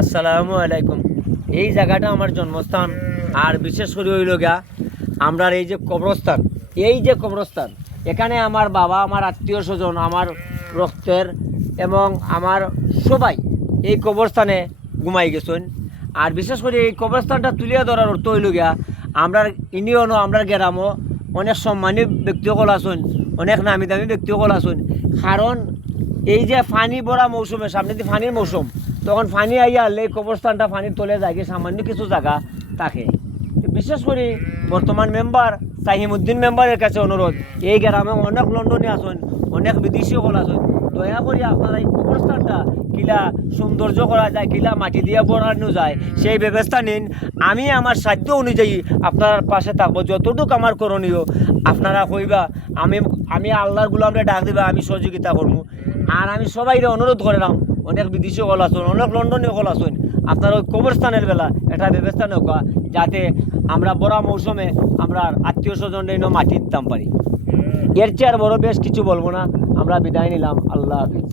আসসালামু আলাইকুম। এই জায়গাটা আমার জন্মস্থান। আর বিশেষ করে হইল গিয়া আমরা এই যে কবরস্থান, এখানে আমার বাবা, আমার আত্মীয় স্বজন, আমার রক্তের এবং আমার সবাই এই কবরস্থানে ঘুমাই গেছেন। আর বিশেষ করে এই কবরস্থানটা তুলিয়া ধরার অর্থ হইল গিয়া আমরা ইউনিয়নও, আমরা গ্রামও অনেক সম্মানী ব্যক্তিসকল আছেন, অনেক নামি দামি ব্যক্তিসকল আছেন। কারণ এই যে পানি ভরা মৌসুমে, সামনে দিয়ে পানির মৌসুম, তখন পানি আইয়া আনলে কবরস্থানটা পানির তলে যায়, সামান্য কিছু জায়গা থাকে। বিশেষ করে বর্তমান মেম্বার সাহিমুদ্দিন মেম্বারের কাছে অনুরোধ, এই গ্রামে অনেক লন্ডনে আসেন, অনেক বিদেশি সকল আসেন, দয়া করে আপনারা এই কবরস্থানটা কিলা সৌন্দর্য করা যায়, কিলা মাটি দিয়ে বানানো যায়, সেই ব্যবস্থা নিন। আমি আমার সাধ্য অনুযায়ী আপনার পাশে থাকবো, যতটুকু আমার করণীয় আপনারা কইবা, আমি আমি আল্লাহর গুলামরে ডাক দিবা, আমি সহযোগিতা করবো। আর আমি সবাইকে অনুরোধ করলাম, অনেক বিদেশি হল আসুন, অনেক লন্ডনে হল আসুন, আপনার ওই কবরস্থানের বেলা একটা ব্যবস্থা নৌকা, যাতে আমরা বড় মৌসুমে আমরা আত্মীয় স্বজনের মাটি দিতাম পারি। এর চেয়ে আর বড় বেশ কিছু বলবো না, আমরা বিদায় নিলাম। আল্লাহ হাফিজ।